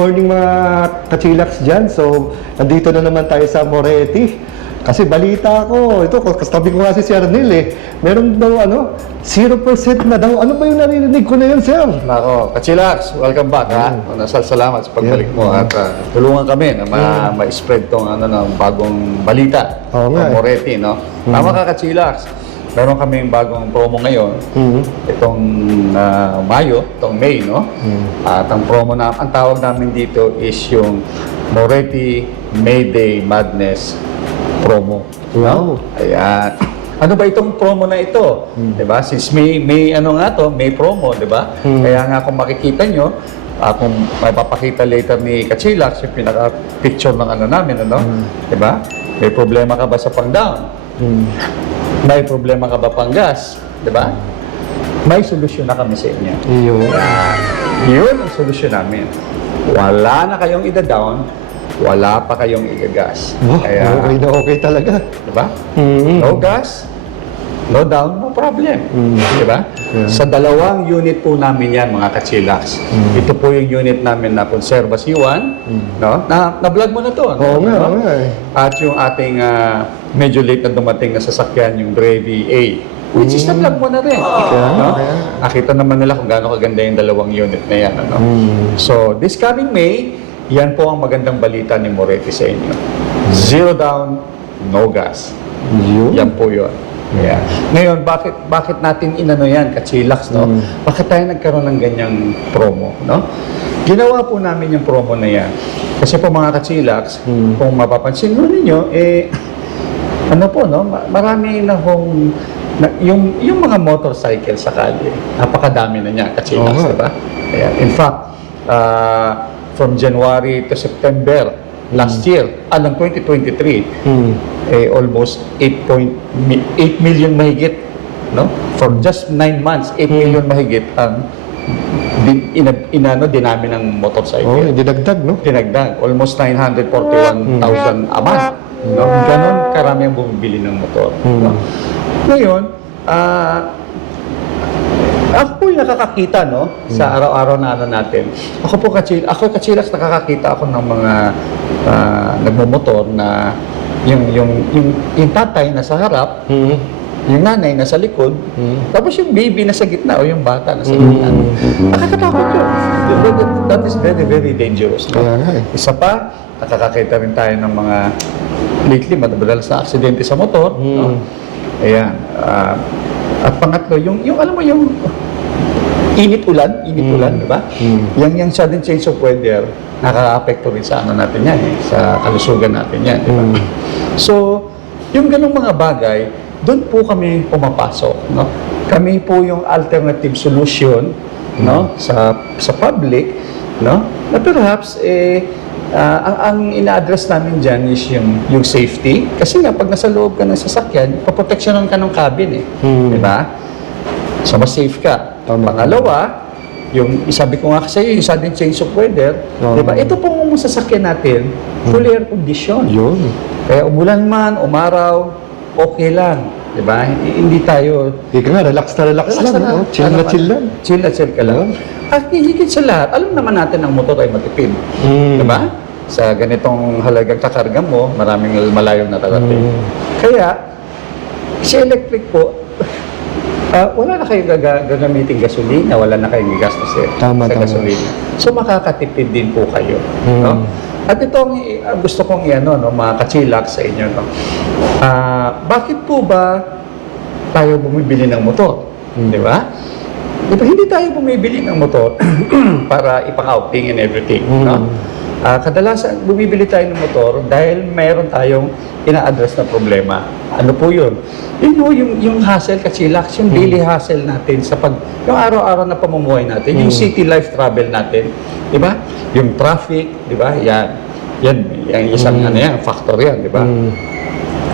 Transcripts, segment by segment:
morning mga kachilaks dyan. So, nandito na naman tayo sa Moretti. Kasi balita ko, ito, kastabi ko nga si Sir Neil eh. Meron daw 0% na daw. Ano ba yung narinig ko na yun, Sir? Nako, Kachilaks, welcome back ha. Salamat sa pagbalik mo at tulungan kami na ma-spread tong ng bagong balita. Oo nga, Moretti, no? Tama ka, Kachilaks. Meron kaming bagong promo ngayon. Itong Mayo, itong May, no? At ang promo ang tawag namin dito is yung Moretti Mayday Madness promo. Wow. Ayan. Ano ba itong promo na ito? 'Di ba? Since May May promo, 'di ba? Kaya nga kung makikita nyo, kung mapapakita later ni Kachilaks yung pinaka-picture ng namin, 'di ba? May problema ka ba sa pang-down? May problema ka ba pang gas? 'Di ba? May solusyon na kami sa inyo. Yun ang solusyon namin. Wala na kayong ida-down, wala pa kayong igagas. Kaya, okay na okay talaga. Diba? No gas, no down, no problem. Diba? Yeah. Sa dalawang unit po namin yan, mga Kachilaks. Ito po yung unit namin na Conserva C1. No? Na-vlog mo na to. Oo nga, oo nga. At yung ating medyo late na dumating na sasakyan, yung Brevi A. Which is na-vlog mo na rin. No? Nakita naman nila kung gaano kaganda yung dalawang unit na yan. So, this coming May, yan po ang magandang balita ni Moretti sa inyo. Zero down, no gas. Yan po yun. Yeah. Ngayon, bakit natin inano yan, Kachilaks, no? Bakit tayo nagkaroon ng ganyang promo, no? Ginawa po namin yung promo na yan. Kasi po mga Kachilaks, kung mapapansin mo ninyo, marami na yung mga motorcycle sa kalye, napakadami na niya, Kachilaks, diba? Yeah. In fact, from January to September last year, ng 2023, almost 8 million mahigit, no? For just 9 months, 8 million mahigit ang dinami ng motorcycle. Dinagdag, no? Dinagdag. Almost 941,000 a month. No? Ganon karami ang bumibili ng motor. No? Ngayon, ako po yung nakakakita, no, sa araw-araw na natin. Ako Kachilaks, nakakakita ako ng mga nagmumotor na yung tatay na sa harap, yung nanay na sa likod, tapos yung baby na sa gitna o yung bata na sa gitna. Nakakatakot yun. That is very, very dangerous. No? Isa pa, nakakakita rin tayo ng mga lately, madalas na aksidente sa motor. No? Ayan. At pangatlo, yung alam mo yung init ulan, di ba? Yung sudden change of weather, nakaka-apekto rin sa natin yan, sa kalusugan natin yan, di ba? So, yung ganung mga bagay, doon po kami pumapasok, no? Kami po yung alternative solution, no, sa public, no? Na perhaps ang ina-address namin dyan is yung safety. Kasi nga, pag nasa loob ka ng sasakyan, paproteksyonan ka ng cabin, di ba? So, mas safe ka. Pangalawa, yung sabi ko nga kasi yung sudden change of weather, di ba? Ito pong sasakyan natin, fully air condition. Kaya umulan man, umaraw, okay lang. Di ba? Hindi tayo... relax na lang. Chill na chill lang. Chill na chill ka lang. At higit sa lahat, alam naman natin ang motor ay matipid. Di ba? Sa ganitong halagang kakarga mo, maraming malayong natarating. Kaya, sa electric po, wala na kayong gagamitin gasolina, wala na kayong gagastos sa gasolina. So, makakatipid din po kayo. No? At ito ang gusto kong mga Kachilaks sa inyo. No? Bakit po ba tayo bumibili ng motor? Di ba? Hindi tayo bumibili ng motor para ipang-outing and everything. No? Kadalasan, bumibili tayo ng motor dahil mayroon tayong ina-address na problema. Ano po yun? Yung hassle, Kachilaks, yung daily hassle natin yung araw-araw na pamumuhay natin, yung city life travel natin, di ba? Yung traffic, di ba? Yan isang factor yan, di ba?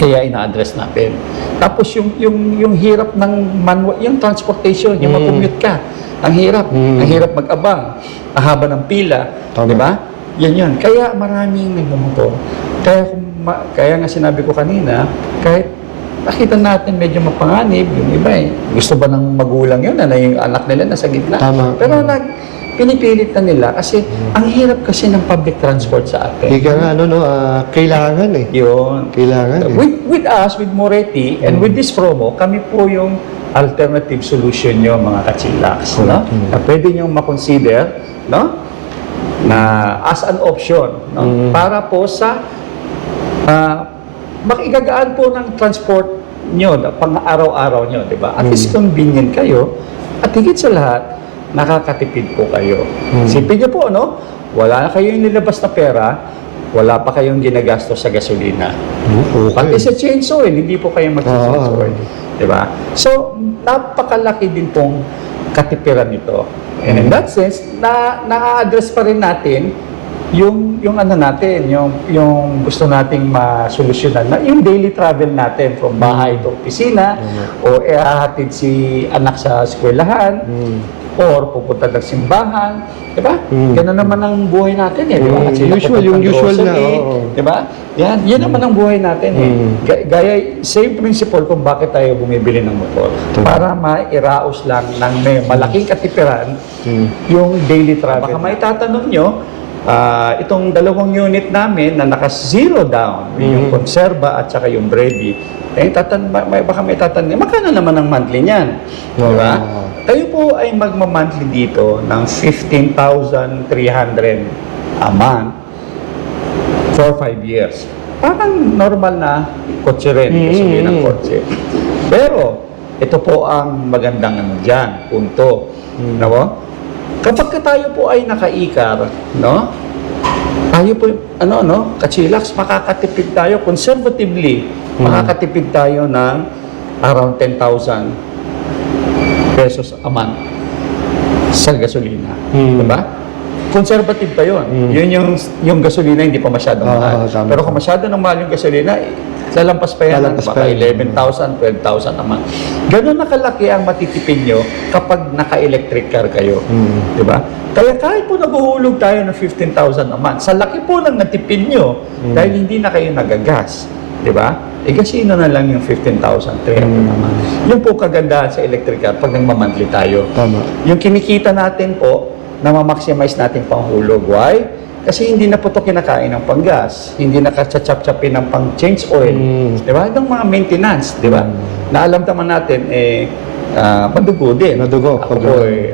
Kaya ina-address natin. Tapos yung hirap ng manual, yung transportation, yung mag-commute ka, ang hirap mag-abang, ang haba ng pila, di ba? Yan. Kaya maraming nagmumotor. Kaya nga sinabi ko kanina, kahit nakita natin medyo mapanganib, yung iba gusto ba ng magulang yun na yung anak nila nasa gitna? Tama. Pero pinipilit na nila kasi ang hirap kasi ng public transport sa atin. Ika nga, kailangan eh. Yun. Kailangan eh. With us, with Moretti, and with this promo, kami po yung alternative solution nyo, mga kachilax. No? Na pwede nyo makonsider, no? Na as an option, no? Para po sa makigagaan po ng transport nyo, pang araw-araw nyo, di ba? At least convenient kayo, at higit sa lahat, nakakatipid po kayo. Sipin nyo po, no? Wala na kayong nilabas na pera, wala pa kayong ginagastos sa gasolina. Pati sa change oil, hindi po kayo mag-change oil. Diba? So, napakalaki din pong katipiran nito. And in that sense, na-address pa rin natin yung ano natin, yung gusto nating masolusyonan na yung daily travel natin from bahay to opisina o ihahatid si anak sa eskwelahan or pupunta ng simbahan, di ba? Ganun naman ang buhay natin eh, di ba? Kasi Yung usual na, di ba? Yan naman ang buhay natin eh. Gaya, same principle kung bakit tayo bumibili ng motor. Para mairaos lang ng may malaking katipiran yung daily travel. Baka may tatanong nyo, itong 2 unit namin na naka-zero down, yung konserba at saka yung bready, baka may tatanong, magkano naman ang monthly niyan? Di ba? Kayo po ay magma-monthly dito ng 15,300 a month for 5 years. Parang normal na kotse rin, kasi ng kotse. Pero, ito po ang magandang ano dyan, punto. No? Kapag tayo po ay nakaikar, no? Tayo po, kachilax, makakatipid tayo, conservatively, makakatipid tayo ng around 10,000 pesos a month sa gasolina. Diba? Conservative pa yun. Yun yung gasolina hindi pa masyadong mahal. Pero kung masyado ng mahal yung gasolina, lalampas pa yan. Baka 11,000, 12,000 a month. Ganun nakalaki ang matitipid nyo kapag naka-electric car kayo. Diba? Kaya kahit po naguhulog tayo ng 15,000 a month, sa laki po ng natipid nyo dahil hindi na kayo nagagas. Diba? Kasino na lang yung 15,300 naman. Yung po kagandahan sa electric car pag nagmamonthly tayo. Tama. Yung kinikita natin po, na ma-maximize natin panghulog. Why? Kasi hindi na po ito kinakain ng panggas. Hindi na katsachap-chapin ng pang-change oil. Di ba? Yung mga maintenance, di ba? Na alam naman natin, madugo din. Madugo.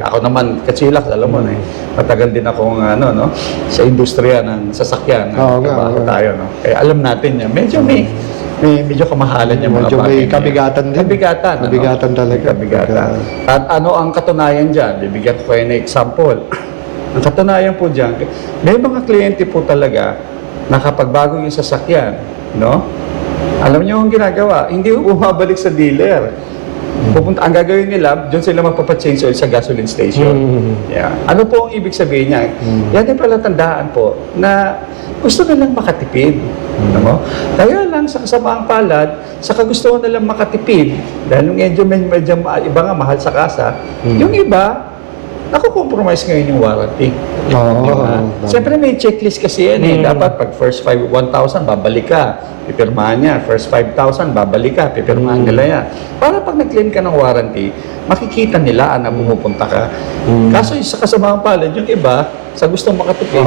Ako naman, kachilax, alam mo na matagal din akong sa industriya ng sasakyan. Trabaho tayo. No? Kaya alam natin yan. Medyo kamahalan yung mga medyo may bagay. kabigatan din. Kabigatan talaga. Kabigatan. At ano ang katunayan dyan? Bibigyan ko kayo ng example. Ang katunayan po dyan, may mga kliyente po talaga na kapag bago yung sasakyan, no? Alam niyo ang ginagawa, hindi bumabalik sa dealer. Ang gagawin nila, doon sila magpapachange oil sa gasoline station. Yeah. Ano po ang ibig sabihin niya? Yan din pala tandaan po na gusto nilang makatipid. No? Kaya lang sa kasamaang palad, sa kagustuhan nilang makatipid, dahil medyo iba nga mahal sa kasa, yung iba, nakukompromise ngayon yung warranty. Siyempre may checklist kasi yan eh. Dapat pag first 1,000, babalik ka. Pipirmahan niya. First 5,000, babalik ka. Pipirmahan nila yan. Para pag nag-claim ka ng warranty, makikita nila na pumupunta ka. Kaso sa kasamaang palad, yung iba, sa gustong makatipid,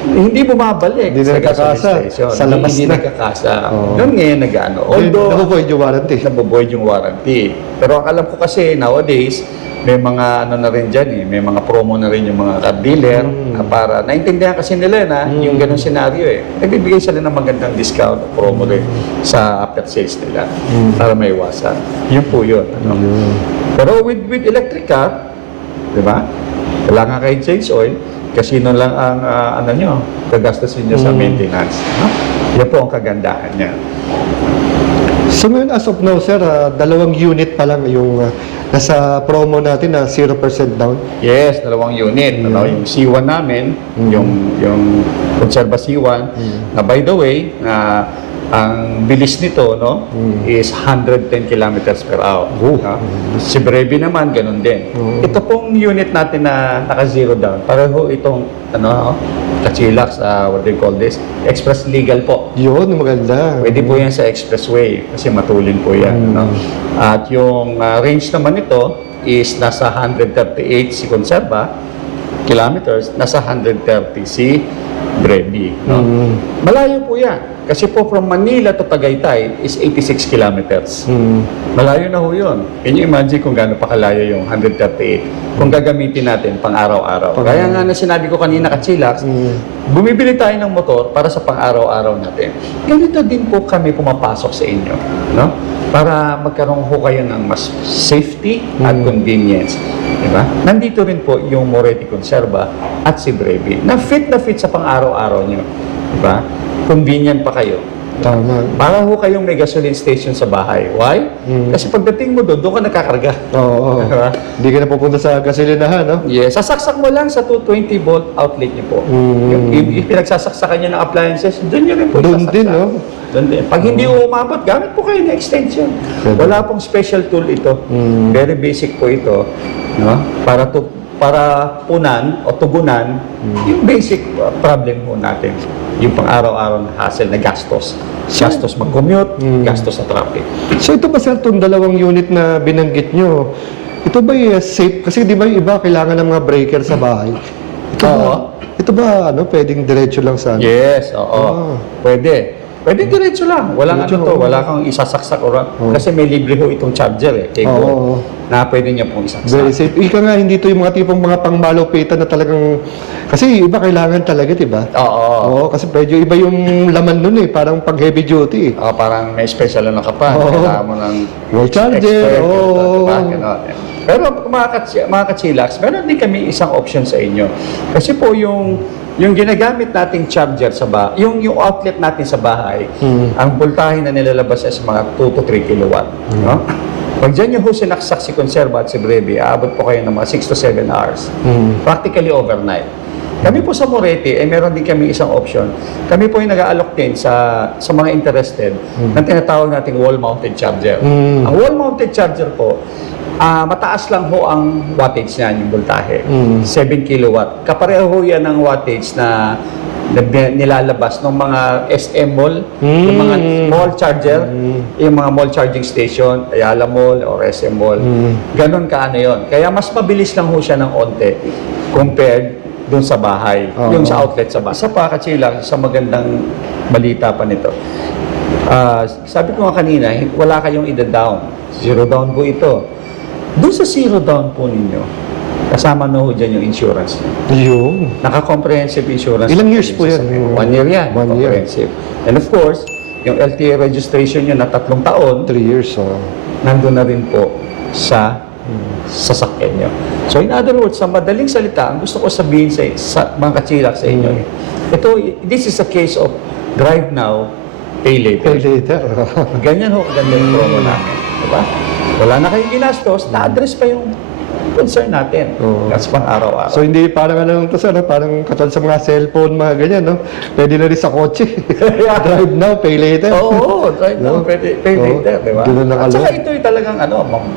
hindi bumabalik hindi sa nagkakasa. station. Sa labas hindi na. nagkakasa. Doon ngayon nag-ano. Although, nabubuhay yung warranty. Nabubuhay yung warranty. Pero ang alam ko kasi nowadays, may mga na rin dyan eh. May mga promo na rin yung mga car dealer na para, naintindihan kasi nila na yung ganung senaryo eh. Nagbibigay sila ng magandang discount o promo rin sa after sales nila para maiwasan. Yun po yun. Pero with electric car, di ba? Kailangan kayo change oil, kasino lang ang gagastusin nyo sa maintenance. No? Yan po ang kagandahan niya. So ngayon as of now sir, 2 unit pa lang yung nasa promo natin na 0% down. Yes, 2 unit. Yung C1 namin, yung Conserva C1, na by the way, ang bilis nito is 110 kilometers per hour. Si Brevi naman, ganun din. Ito pong unit natin na naka-zero down, pareho itong kachilax, what do you call this? Express legal po. Yun, maganda. Pwede po yan sa expressway kasi matulin po yan. At yung range naman nito is nasa 138 si Conserva kilometers, nasa 130 si Brevi. No? Malayo po yan. Kasi po from Manila to Tagaytay is 86 kilometers. Malayo na ho yun. Can you imagine kung gaano pa kalayo yung 138 kung gagamitin natin pang araw-araw. Kaya nga na sinabi ko kanina ka-chillax, bumibili tayo ng motor para sa pang araw-araw natin. Ganito din po kami pumapasok sa inyo. No? Para magkaroon ho kayo ng mas safety at convenience. Diba? Nandito rin po yung Moretti Conserva at si Brevi na fit sa pang araw-araw nyo. Diba? Convenient pa kayo. Tama. Para ho kayong may gasoline station sa bahay. Why? Kasi pagdating mo doon ka nakakarga. Oo. Diba? Hindi ka na pupunta sa gasolinahan, no? Yes. Sasaksak mo lang sa 220 volt outlet niyo po. Yung pinagsasaksakan niyo ng appliances, doon niyo rin po Doon isasaksak. din, no? Doon din. Pag hindi umabot, gamit po kayo ng extension. Wala pong special tool ito. Very basic po ito. No? Para punan o tugunan yung basic problem mo natin. Yung pang-araw-araw na hassle na gastos. Gastos mag-commute, gastos sa traffic. So ito ba sir, itong dalawang unit na binanggit nyo, ito ba safe? Kasi di ba yung iba kailangan ng mga breaker sa bahay? Ito ba pwedeng diretso lang sa Yes, oo. Pwede. Pwede diretso lang. Walang wala kang isasaksak kasi may libre ho itong charger cable na pwede niya pong isaksak. Very safe. Ika nga, hindi ito yung mga tipong mga pangmalupitan na talagang, kasi iba kailangan talaga, di ba? Oo, kasi medyo iba yung laman nun parang pang heavy duty. Parang may special ka pa. Kailangan mo ng wall charger, diba? Pero mga ka-chillax, meron din kami isang option sa inyo. Kasi po yung ginagamit nating charger sa bahay, yung outlet natin sa bahay, ang voltahe na nilalabas ay sa mga 2 to 3 kilowatt. No? Pag dyan yung sinaksak si Conserva at si Brevi, aabot po kayo ng mga 6 to 7 hours. Practically overnight. Kami po sa Moretti, meron din kami isang option. Kami po yung nag-aalok din sa mga interested ng tinatawag nating wall-mounted charger. Ang wall-mounted charger po, mataas lang ho ang wattage niyan, yung voltahe. 7 kilowatt. Kapareho ho yan ng wattage na nilalabas ng mga SM mall, yung mga mall charger, yung mga mall charging station, Ayala Mall or SM Mall. Ganon ka yon. Kaya mas mabilis lang ho siya ng onte compared dun sa bahay, yung sa outlet sa bahay. Sa ka-chillax, sa magandang balita pa nito. Sabi ko nga kanina, wala kayong ida-down. Zero down po ito. Doon sa zero down po ninyo, kasama na ho dyan yung insurance niyo. Yung. Naka-comprehensive insurance. Ilang years po yan? 1 year yan. 1 year. Comprehensive. And of course, yung LTA registration nyo na 3 taon, 3 years, nandun na rin po sa sasakyan nyo. So in other words, sa madaling salita, ang gusto ko sabihin sa mga ka-chillax sa inyo, this is a case of drive now, pay later. Pay later. Ganyan ho, kaganda yung promo namin. Diba? Wala na kayong ginastos, na-address pa yung concern natin. That's pang araw-araw. So hindi parang to sir, parang katulad sa mga cellphone, mga ganyan, no? Pwede na rin sa kotse. Drive now, pay later. Oo, drive now, pay later, di ba? At saka ito yung talagang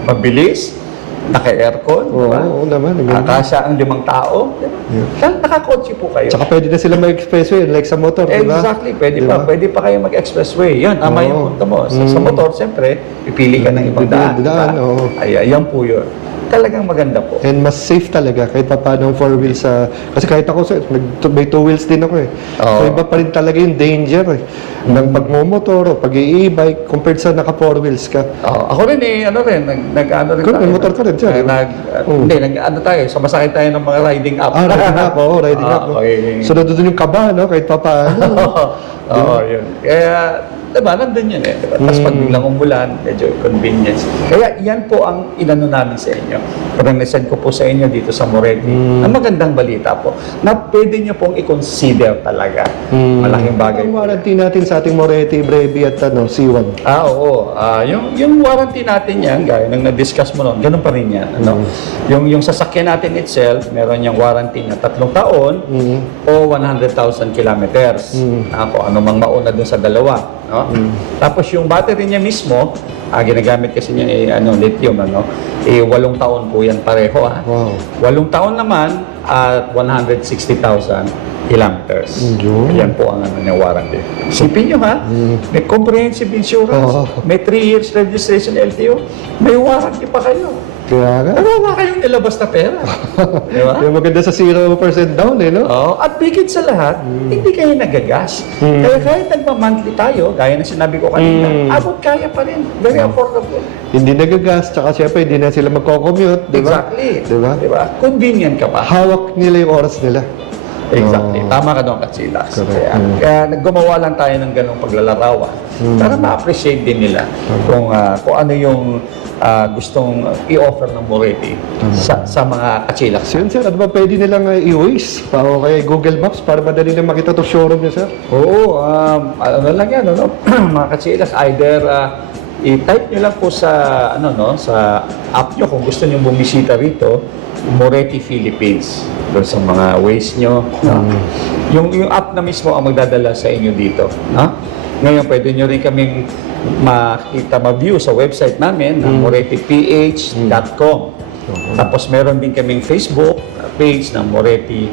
mabilis, naka-aircon, di ba? Oo naman. Kasya ang 5 tao, di ba? Nakakotse po kayo. Tsaka pwede na sila mag-expressway, like sa motor, di ba? Exactly, pwede pa kayo mag-expressway. Yan, tama yung punto mo. Sa motor, siyempre, pipili ka ng ibang daan. Ayan po yun. Talagang maganda po. And mas safe talaga kahit pa paano 4 wheels kasi kahit ako may 2 wheels din ako So iba pa rin talaga yung danger ng pagmomotor o pag-i-e-bike compared sa naka 4 wheels ka. Ako rin nag-ano rin tayo. May motor ka rin siya. Hindi, nag-ano tayo, sumasakay tayo ng mga riding app. Riding app, riding app. So nandun yung kaba, kahit pa paano. Yun. Kaya, diba, nandun yun diba? Tapos pag biglang umulan, medyo convenience. Kaya yan po ang inano namin sa inyo. Parang nasend ko po sa inyo dito sa Moretti. Ang magandang balita po, na pwede nyo pong i-consider talaga. Malaking bagay. Ang warranty natin sa ating Moretti, Brevi at C1. Oo. Yung warranty natin yan, gaya nang na-discuss mo noon, ganun pa rin yan. Yung sasakyan natin itself, meron yung warranty na 3 taon o 100,000 kilometers. Kung ano mang mauna dun sa dalawa. No? Tapos yung battery niya mismo, ginagamit kasi niya lithium, 8 taon po yan pareho. Wow. 8 taon naman at 160,000 kilometers. Yun. Yan po ang ano niya warranty. Isipin nyo ha, may comprehensive insurance, Oo. may 3 years registration LTO, may warranty pa kayo. Kaya nga. Pero wala kayong nilabas na pera. Di ba? Yung maganda sa 0% down eh, no? Oh, at bigit sa lahat, hindi kayo nagagas. Kaya kahit nagpa-monthly tayo, gaya na sinabi ko kanina, abot kaya pa rin. Very affordable. Hindi nagagas, tsaka syempre hindi na sila magko-commute, di ba? Exactly. Di ba? Di ba? Convenient ka pa. Hawak nila yung oras nila. Exactly. Oo. Tama ka doon, Katsilas. Correct. Kaya naggumawa lang tayo ng ganong paglalarawan para ma-appreciate din nila kung ano yung gustong i-offer ng Moretti sa mga Katsilas. So yun, sir, ano ba pwede nilang i-waste pa o kaya Google Maps para madali na makita itong showroom niya, sir? Oo, ano lang yan, ano, mga Katsilas, either i-type nyo lang po sa sa app nyo kung gusto nyo bumisita rito, Moretti Philippines, doon sa mga ways nyo. No? Yung app na mismo ang magdadala sa inyo dito. No? Ngayon, pwede nyo rin kaming makita, ma-view sa website namin na morettiph.com. Tapos meron din kaming Facebook page na Moretti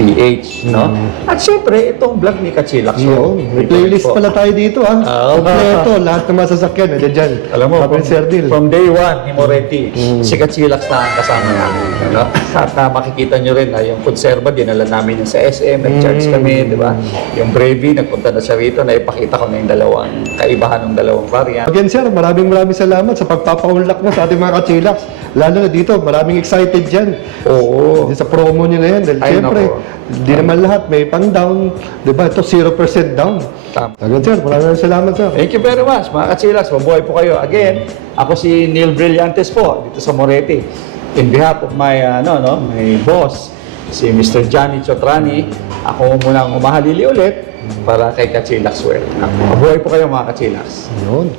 PH, no? At syempre, itong vlog ni Katsilas. Yun, may playlist pala tayo dito, ha? Oo. Kompleto, lahat ng masasakyan, nandiyan dyan. Alam mo, Sabi ni Sir Neil. from day one ni Moretti, si Katsilas na ang kasama namin. Ano? At makikita nyo rin na yung konserba, dinala namin yung sa SM, nag-charge kami, di ba? Yung Brevi, nagpunta na siya rito, na ipakita ko na yung dalawang kaibahan ng dalawang variant. Again, sir, maraming salamat sa pagpapaunlak mo sa ating mga Katsilas. Lalo na dito, maraming excited dyan. Oo. Sa promo nyo na yan. Dahil Ay, siyempre, nako. hindi naman lahat may pang-down. Diba? Ito, 0% down. Tama. Again, sir, maraming salamat, sir. Thank you very much, mga Katsilas. Mabuhay po kayo. Again, ako si Neil Brillantes po, dito sa Moretti. In behalf of my, my boss, si Mr. Johnny Chotrani, ako muna ang humahalili ulit para kay Katsilas Well. Mabuhay po kayo, mga Katsilas. Yun.